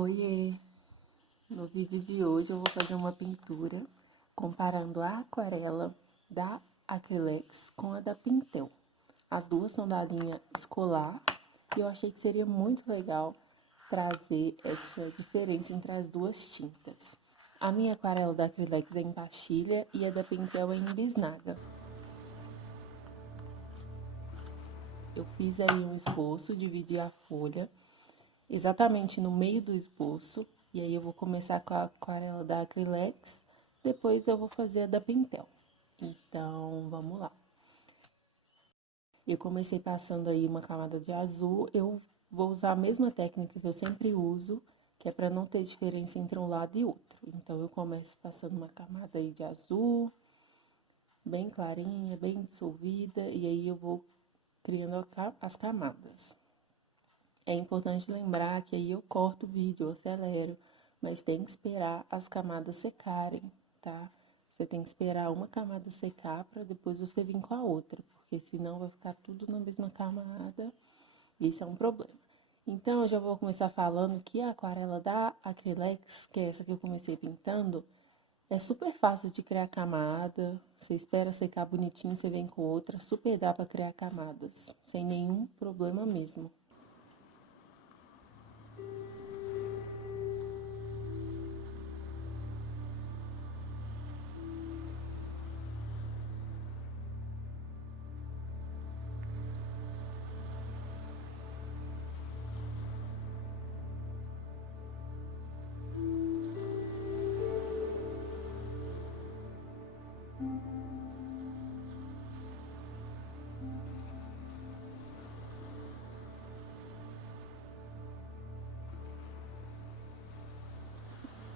Oiê! No vídeo de hoje eu vou fazer uma pintura comparando a aquarela da Acrylex com a da Pintel. As duas são da linha escolar e eu achei que seria muito legal trazer essa diferença entre as duas tintas. A minha aquarela da Acrylex é em pastilha e a da Pintel é em bisnaga. Eu fiz aí um esboço, dividi a folha exatamente no meio do esboço. E aí eu vou começar com a aquarela da Acrylex, depois eu vou fazer a da Pintel. Então, vamos lá. Eu comecei passando aí uma camada de azul, eu vou usar a mesma técnica que eu sempre uso, que é para não ter diferença entre um lado e outro. Então, eu começo passando uma camada aí de azul, bem clarinha, bem dissolvida, e aí eu vou criando as camadas. É importante lembrar que aí eu corto o vídeo, eu acelero, mas tem que esperar as camadas secarem, tá? Você tem que esperar uma camada secar para depois você vir com a outra, porque senão vai ficar tudo na mesma camada e isso é um problema. Então, eu já vou começar falando que a aquarela da Acrylex, que é essa que eu comecei pintando, é super fácil de criar camada. Você espera secar bonitinho, você vem com outra, super dá para criar camadas, sem nenhum problema mesmo.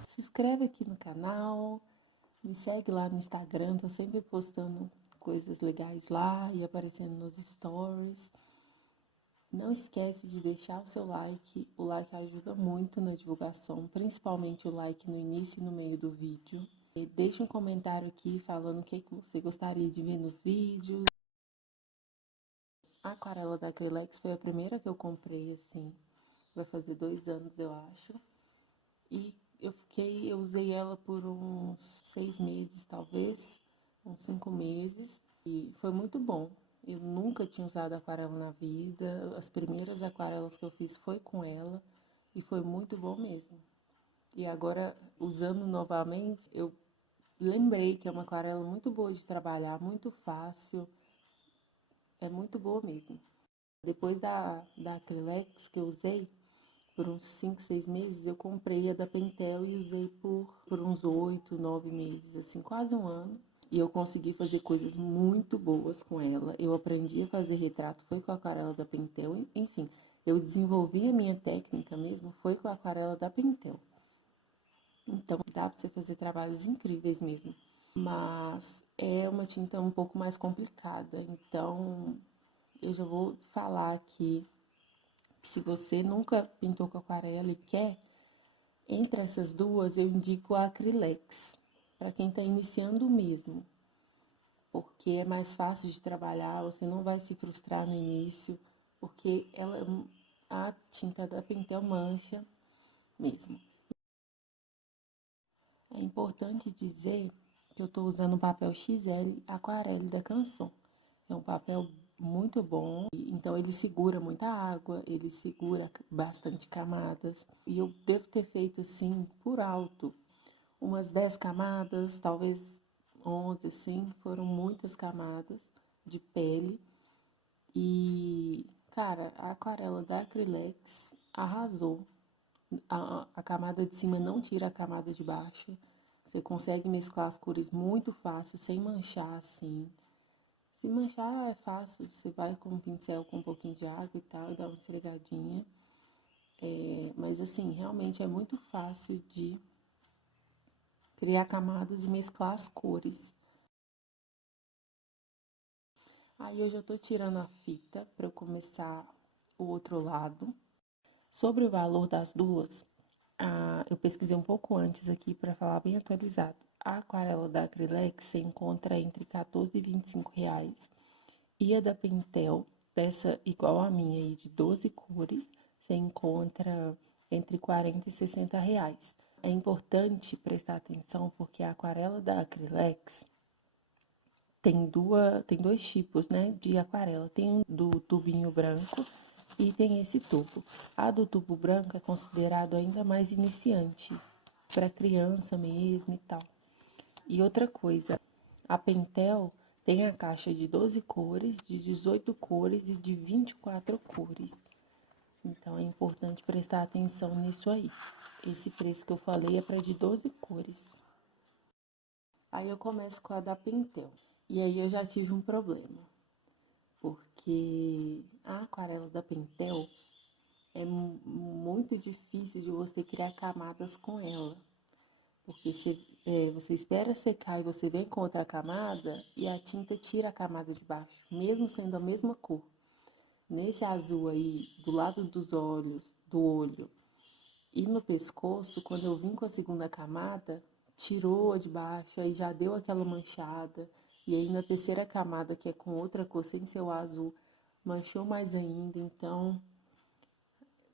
Se inscreve aqui no canal, me segue lá no Instagram, tô sempre postando coisas legais lá e aparecendo nos stories. Não esquece de deixar o seu like ajuda muito na divulgação, principalmente o like no início e no meio do vídeo. E deixa um comentário aqui falando o que você gostaria de ver nos vídeos. A aquarela da Acrylex foi a primeira que eu comprei, assim, vai fazer 2 anos, eu acho. E eu usei ela por uns 6 meses, talvez, uns 5 meses, e foi muito bom. Eu nunca tinha usado aquarela na vida, as primeiras aquarelas que eu fiz foi com ela, e foi muito bom mesmo. E agora, usando novamente, eu lembrei que é uma aquarela muito boa de trabalhar, muito fácil, é muito boa mesmo. Depois da Acrylex que eu usei, por uns 5, 6 meses, eu comprei a da Pentel e usei por uns 8, 9 meses, assim, quase um ano. E eu consegui fazer coisas muito boas com ela. Eu aprendi a fazer retrato, foi com a aquarela da Pentel, enfim. Eu desenvolvi a minha técnica mesmo, foi com a aquarela da Pentel. Então, dá pra você fazer trabalhos incríveis mesmo. Mas é uma tinta um pouco mais complicada, então eu já vou falar aqui. Se você nunca pintou com aquarela e quer, entre essas duas eu indico a Acrylex, para quem está iniciando mesmo, porque é mais fácil de trabalhar, você não vai se frustrar no início, porque a tinta da Pentel mancha mesmo. É importante dizer que eu estou usando o papel XL Aquarelle da Canson. É um papel muito bom, então ele segura muita água, ele segura bastante camadas. E eu devo ter feito assim, por alto, umas 10 camadas, talvez 11, assim, foram muitas camadas de pele. E, cara, a aquarela da Acrylex arrasou. A camada de cima não tira a camada de baixo. Você consegue mesclar as cores muito fácil, sem manchar assim. Se manchar é fácil, você vai com um pincel com um pouquinho de água e tal, e dá uma esfregadinha. Mas assim, realmente é muito fácil de criar camadas e mesclar as cores. Aí eu já tô tirando a fita para eu começar o outro lado. Sobre o valor das duas, eu pesquisei um pouco antes aqui para falar bem atualizado. A aquarela da Acrylex você encontra entre 14 e 25 reais. E a da Pentel, dessa igual a minha aí, de 12 cores, você encontra entre 40 e 60 reais. É importante prestar atenção porque a aquarela da Acrylex tem dois tipos, né, de aquarela. Tem um do tubinho branco e tem esse tubo. A do tubo branco é considerado ainda mais iniciante, para criança mesmo e tal. E outra coisa, a Pentel tem a caixa de 12 cores, de 18 cores e de 24 cores. Então, é importante prestar atenção nisso aí. Esse preço que eu falei é para de 12 cores. Aí eu começo com a da Pentel. E aí eu já tive um problema. Porque a aquarela da Pentel é muito difícil de você criar camadas com ela. Porque você espera secar e você vem com outra camada e a tinta tira a camada de baixo, mesmo sendo a mesma cor. Nesse azul aí, do lado dos olhos, do olho e no pescoço, quando eu vim com a segunda camada, tirou a de baixo, aí já deu aquela manchada. E aí na terceira camada, que é com outra cor, sem ser o azul, manchou mais ainda. Então,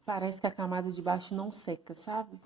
parece que a camada de baixo não seca, sabe?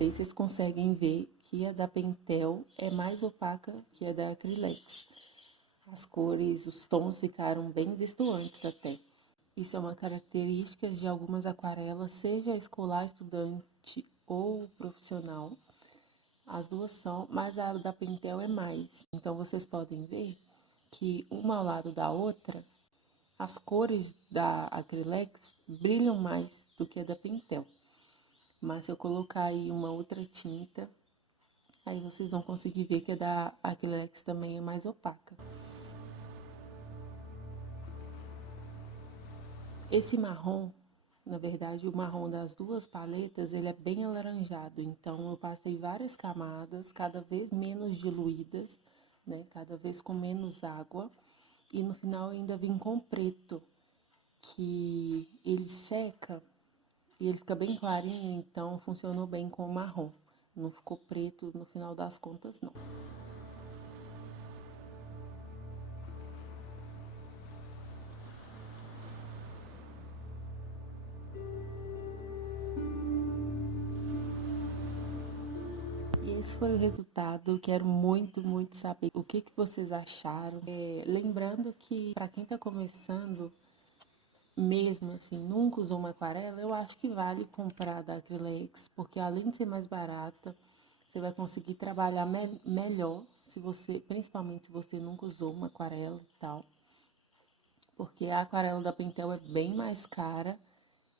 Aí vocês conseguem ver que a da Pentel é mais opaca que a da Acrylex. As cores, os tons ficaram bem destoantes até. Isso é uma característica de algumas aquarelas, seja escolar, estudante ou profissional. As duas são, mas a da Pentel é mais. Então vocês podem ver que uma ao lado da outra, as cores da Acrylex brilham mais do que a da Pentel. Mas se eu colocar aí uma outra tinta, aí vocês vão conseguir ver que a da Acrylex também é mais opaca. Esse marrom, na verdade, o marrom das duas paletas, ele é bem alaranjado. Então, eu passei várias camadas, cada vez menos diluídas, né? Cada vez com menos água. E no final eu ainda vim com preto, que ele seca e ele fica bem clarinho, então funcionou bem com o marrom. Não ficou preto no final das contas, não. E esse foi o resultado. Eu quero muito, muito saber o que vocês acharam. Lembrando que para quem está começando, mesmo assim, nunca usou uma aquarela, eu acho que vale comprar da Acrylex, porque além de ser mais barata, você vai conseguir trabalhar melhor, se você, principalmente se você nunca usou uma aquarela e tal, porque a aquarela da Pentel é bem mais cara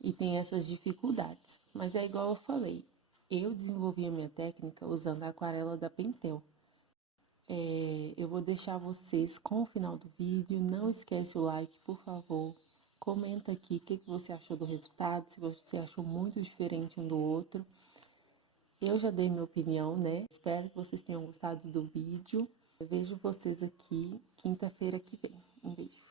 e tem essas dificuldades. Mas é igual eu falei, eu desenvolvi a minha técnica usando a aquarela da Pentel. Eu vou deixar vocês com o final do vídeo. Não esquece o like, por favor. Comenta aqui o que você achou do resultado, se você achou muito diferente um do outro. Eu já dei minha opinião, né? Espero que vocês tenham gostado do vídeo. Eu vejo vocês aqui quinta-feira que vem. Um beijo.